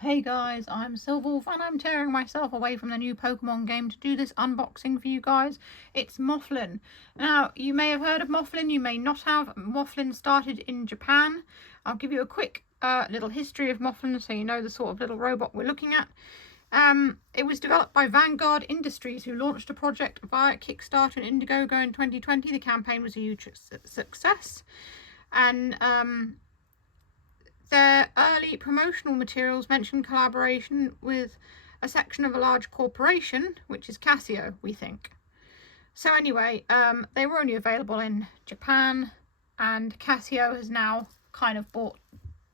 Hey guys, I'm Silverwolf and I'm tearing myself away from the new Pokemon game to do this unboxing for you guys. It's Mofflin. Now, you may have heard of Mofflin, you may not have. Mofflin started in Japan. I'll give you a quick little history of Mofflin so you know the sort of little robot we're looking at. It was developed by Vanguard Industries, who launched a project via Kickstarter and Indiegogo in 2020. The campaign was a huge success. And their early promotional materials mention collaboration with a section of a large corporation, which is Casio, we think. So anyway, they were only available in Japan, and Casio has now kind of bought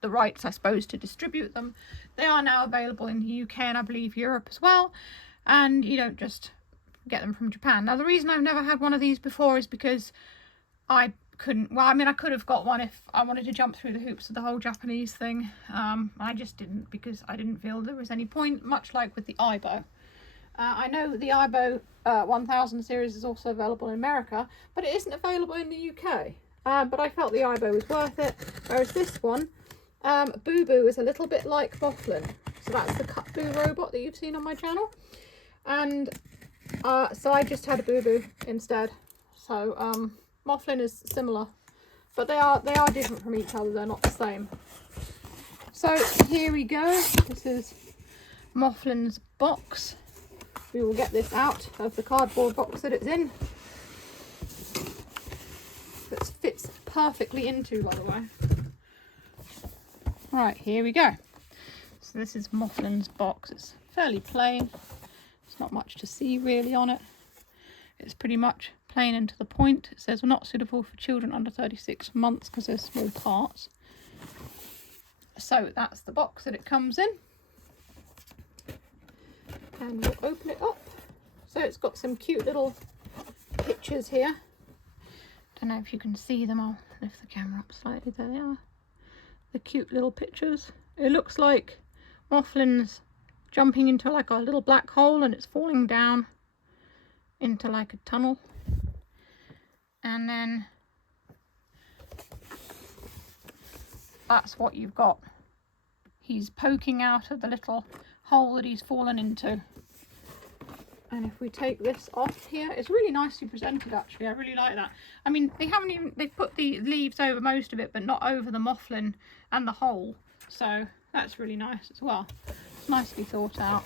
the rights, I suppose, to distribute them. They are now available in the UK and I believe Europe as well, and you don't just get them from Japan. Now, the reason I've never had one of these before is because I couldn't, well, I mean, I could have got one if I wanted to jump through the hoops of the whole Japanese thing. I just didn't, because I didn't feel there was any point, much like with the Aibo. I know the Aibo 1000 series is also available in America, but it isn't available in the UK. But I felt the Aibo was worth it, whereas this one, Boo Boo, is a little bit like Mofflin. So that's the Cut Boo robot that you've seen on my channel. And so I just had a Boo Boo instead. So, Mofflin is similar, but they are different from each other. They're not the same. So here we go. This is Mofflin's box. We will get this out of the cardboard box that it's in. That fits perfectly into, by the way. Right, here we go. So this is Mofflin's box. It's fairly plain. There's not much to see really on it. It's pretty much plain and to the point. It says we're not suitable for children under 36 months because they're small parts. So that's the box that it comes in. And we'll open it up. So it's got some cute little pictures here. Don't know if you can see them. I'll lift the camera up slightly. There they are. The cute little pictures. It looks like Mofflin's jumping into like a little black hole and it's falling down into like a tunnel, and then that's what you've got. He's poking out of the little hole that he's fallen into. And if we take this off here, it's really nicely presented actually. I really like that. I mean, they've put the leaves over most of it, but not over the Mofflin and the hole, so that's really nice as well. It's nicely thought out.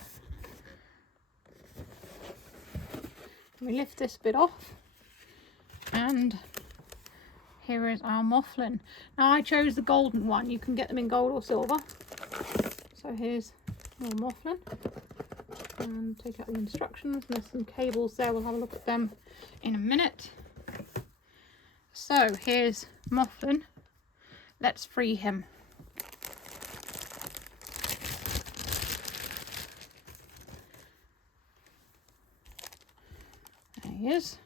We lift this bit off, and here is our Mofflin. Now, I chose the golden one. You can get them in gold or silver. So here's your Mofflin, and take out the instructions. There's some cables there. We'll have a look at them in a minute. So here's Mofflin. Let's free him. He is,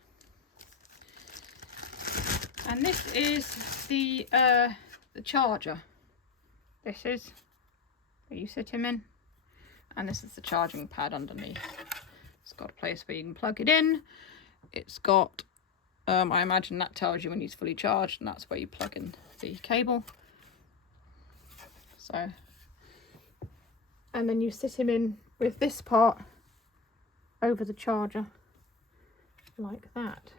and this is the charger. This is where you sit him in, and this is the charging pad underneath. It's got a place where you can plug it in. It's got I imagine that tells you when he's fully charged, and that's where you plug in the cable. So, and then you sit him in with this part over the charger, like that.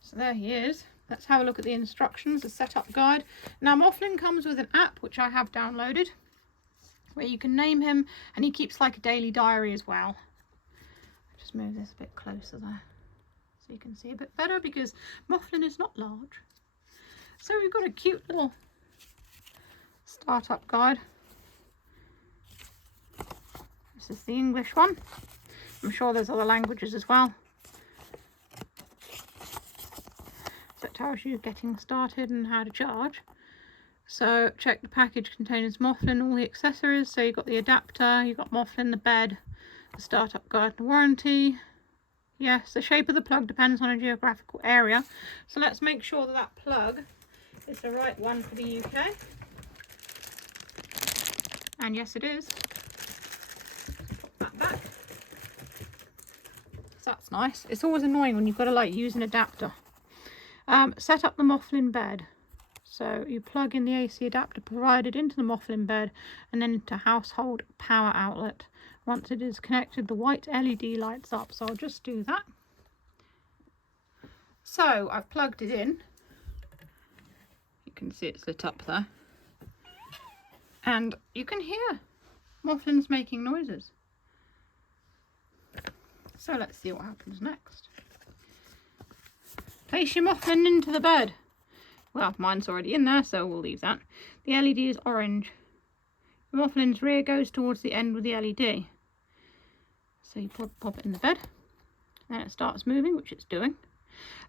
So there he is. Let's have a look at the instructions, the setup guide. Now, Mofflin comes with an app which I have downloaded, where you can name him, and he keeps like a daily diary as well. I'll just move this a bit closer there so you can see a bit better, because Mofflin is not large. So we've got a cute little startup guide. This is the English one. I'm sure there's other languages as well. That tells you getting started and how to charge. So check the package contains Mofflin, all the accessories. So you've got the adapter, you've got Mofflin, the bed, the startup guide and warranty. Yes, the shape of the plug depends on a geographical area. So let's make sure that that plug is the right one for the UK. And yes, it is. Put that back. So that's nice. It's always annoying when you've got to like use an adapter. Set up the Mofflin bed. So you plug in the AC adapter provided into the Mofflin bed and then into household power outlet. Once it is connected, the white LED lights up. So I'll just do that. So I've plugged it in. You can see it's lit up there. And you can hear Mofflin's making noises. So let's see what happens next. Place your Mofflin into the bed. Well, mine's already in there, so we'll leave that. The LED is orange. The Mofflin's rear goes towards the end with the LED. So you pop it in the bed, and it starts moving, which it's doing.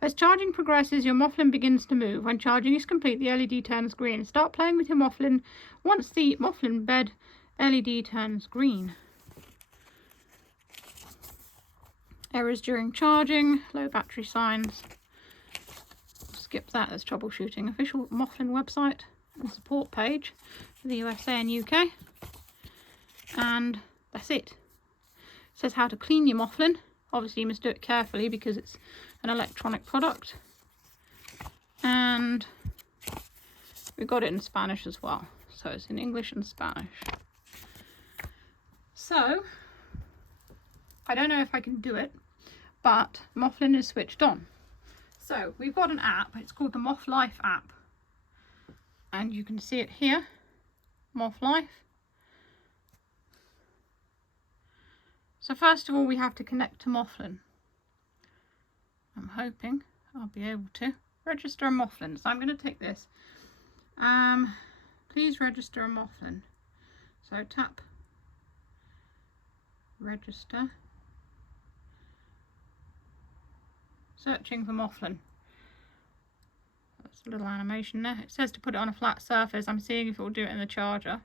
As charging progresses, your Mofflin begins to move. When charging is complete, the LED turns green. Start playing with your Mofflin once the Mofflin bed LED turns green. Errors during charging, low battery signs. Skip that as troubleshooting. Official Mofflin website and support page for the USA and UK. And that's it. It says how to clean your Mofflin. Obviously you must do it carefully because it's an electronic product. And we got it in Spanish as well. So it's in English and Spanish. So I don't know if I can do it, but Mofflin is switched on. So we've got an app, it's called the Mofflife app. And you can see it here, Mofflife. So first of all, we have to connect to Mofflin. I'm hoping I'll be able to register a Mofflin. So I'm going to take this. Please register a Mofflin. So tap register. Searching for Mofflin. That's a little animation there. It says to put it on a flat surface. I'm seeing if it will do it in the charger.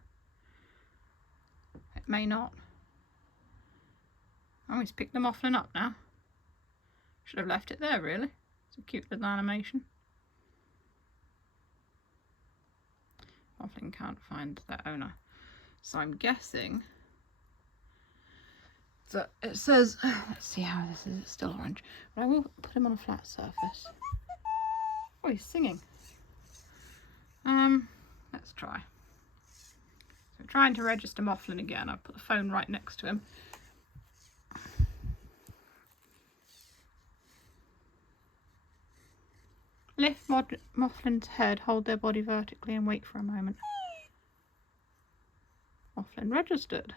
It may not. Oh, he's picked the Mofflin up now. Should have left it there really. It's a cute little animation. Mofflin can't find their owner. So I'm guessing that it says, let's see how this is, it's still orange, but I will put him on a flat surface. Oh, he's singing. Let's try. So trying to register Mofflin again. I'll put the phone right next to him. Lift Mofflin's head, hold their body vertically and wait for a moment. Mofflin registered.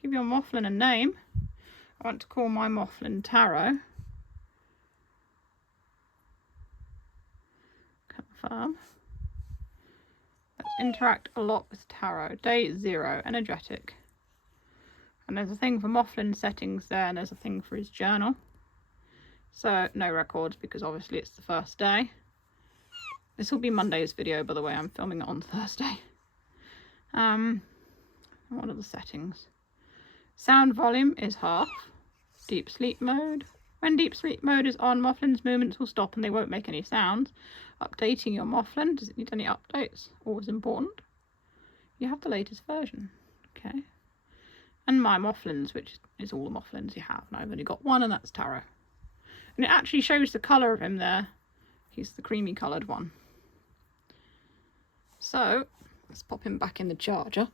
Give your Mofflin a name. I want to call my Mofflin Taro. Confirm. Let's interact a lot with Taro. Day 0, energetic. And there's a thing for Mofflin settings there, and there's a thing for his journal. So no records because obviously it's the first day. This will be Monday's video, by the way. I'm filming it on Thursday. What are the settings? Sound volume is half. Deep sleep mode. When deep sleep mode is on, Mofflin's movements will stop and they won't make any sounds. Updating your Mofflin. Does it need any updates? Always important. You have the latest version. Okay. And my Mofflins, which is all the Mofflins you have. And I've only got one, and that's Taro. And it actually shows the colour of him there. He's the creamy coloured one. So let's pop him back in the charger.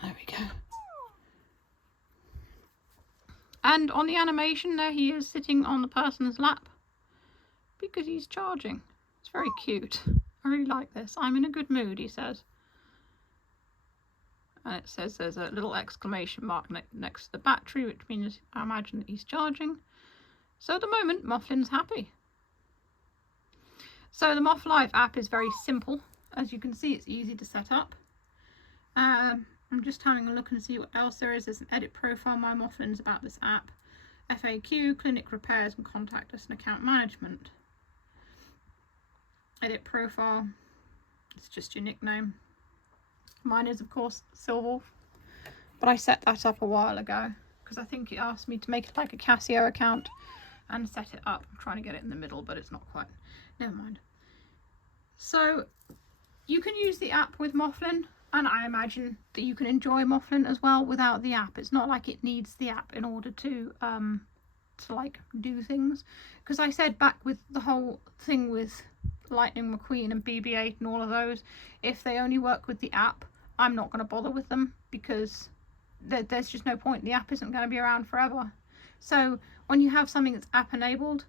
There we go. And on the animation there, he is sitting on the person's lap because he's charging. It's very cute. I really like this. I'm in a good mood, he says. And it says there's a little exclamation mark next to the battery, which means I imagine that he's charging. So at the moment, Mofflin's happy. So the Mofflife app is very simple. As you can see, it's easy to set up. I'm just having a look and see what else there is. There's an edit profile, my Mofflin's about this app, FAQ, clinic repairs and contact us and account management. Edit profile, it's just your nickname. Mine is of course Silver, but I set that up a while ago because I think it asked me to make it like a Casio account and set it up. I'm trying to get it in the middle, but it's not quite. Never mind. So you can use the app with Mofflin, and I imagine that you can enjoy Mofflin as well without the app. It's not like it needs the app in order to like do things. Because I said back with the whole thing with Lightning McQueen and BB-8 and all of those, if they only work with the app, I'm not going to bother with them, because there's just no point. The app isn't going to be around forever. So when you have something that's app enabled,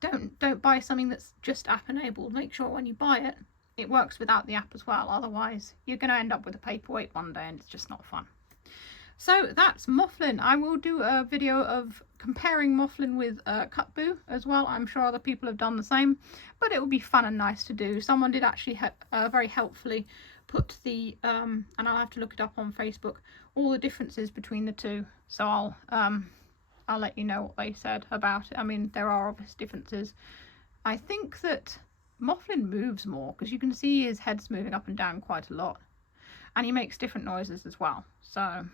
don't buy something that's just app enabled. Make sure when you buy it, it works without the app as well. Otherwise, you're going to end up with a paperweight one day and it's just not fun. So that's Mofflin. I will do a video of comparing Mofflin with Cutboo as well. I'm sure other people have done the same, but it would be fun and nice to do. Someone did actually very helpfully put the, and I'll have to look it up on Facebook, all the differences between the two. So I'll let you know what they said about it. I mean, there are obvious differences. I think that Mofflin moves more, because you can see his head's moving up and down quite a lot. And he makes different noises as well. So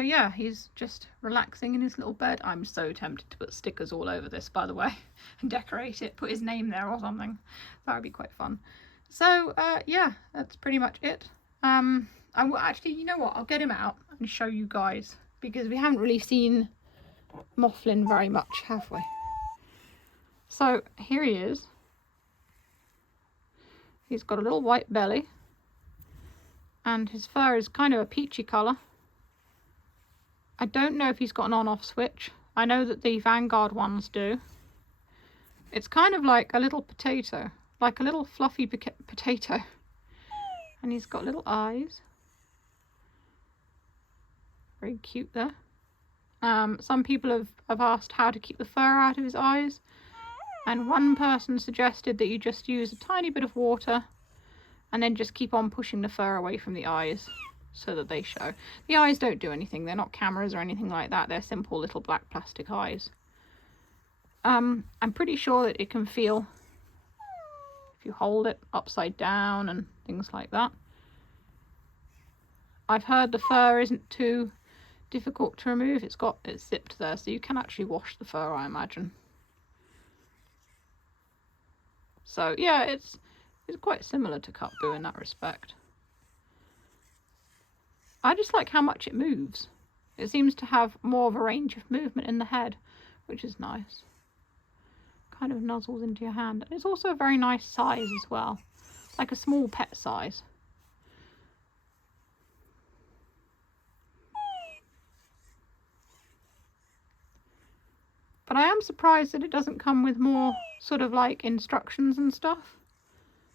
yeah, he's just relaxing in his little bed. I'm so tempted to put stickers all over this, by the way, and decorate it, put his name there or something. That would be quite fun. So yeah, that's pretty much it. I will actually, you know what, I'll get him out and show you guys, because we haven't really seen Mofflin very much, have we? So here he is. He's got a little white belly, and his fur is kind of a peachy colour. I don't know if he's got an on-off switch. I know that the Vanguard ones do. It's kind of like a little potato, like a little fluffy potato. And he's got little eyes. Very cute there. Some people have asked how to keep the fur out of his eyes. And one person suggested that you just use a tiny bit of water and then just keep on pushing the fur away from the eyes, so that they show. The eyes don't do anything. They're not cameras or anything like that. They're simple little black plastic eyes. I'm pretty sure that it can feel if you hold it upside down and things like that. I've heard the fur isn't too difficult to remove. It's zipped there, so you can actually wash the fur, I imagine. So yeah, it's quite similar to Cutboo in that respect. I just like how much it moves. It seems to have more of a range of movement in the head, which is nice. Kind of nuzzles into your hand. And it's also a very nice size as well, like a small pet size. But I am surprised that it doesn't come with more sort of like instructions and stuff.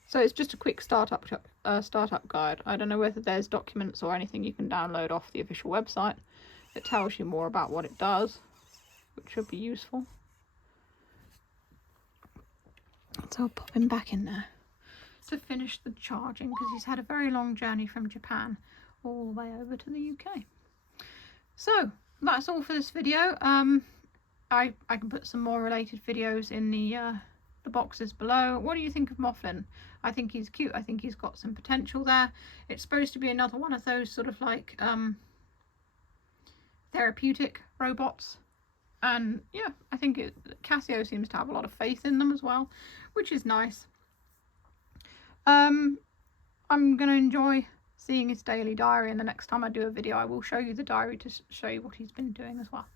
So it's just a quick startup guide. I don't know whether there's documents or anything you can download off the official website that tells you more about what it does, which would be useful. So I'll pop him back in there to finish the charging, because he's had a very long journey from Japan all the way over to the UK. So that's all for this video. I can put some more related videos in the boxes below. What do you think of Mofflin? I think he's cute. I think he's got some potential there. It's supposed to be another one of those sort of like therapeutic robots. And yeah, I think Casio seems to have a lot of faith in them as well, which is nice. I'm going to enjoy seeing his daily diary, and the next time I do a video I will show you the diary to show you what he's been doing as well.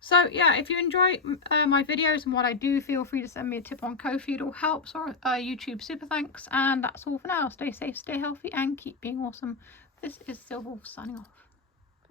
So yeah, if you enjoy my videos and what I do, feel free to send me a tip on Ko-fi. It all helps, or YouTube super thanks. And that's all for now. Stay safe, stay healthy, and keep being awesome. This is Silverwolf signing off.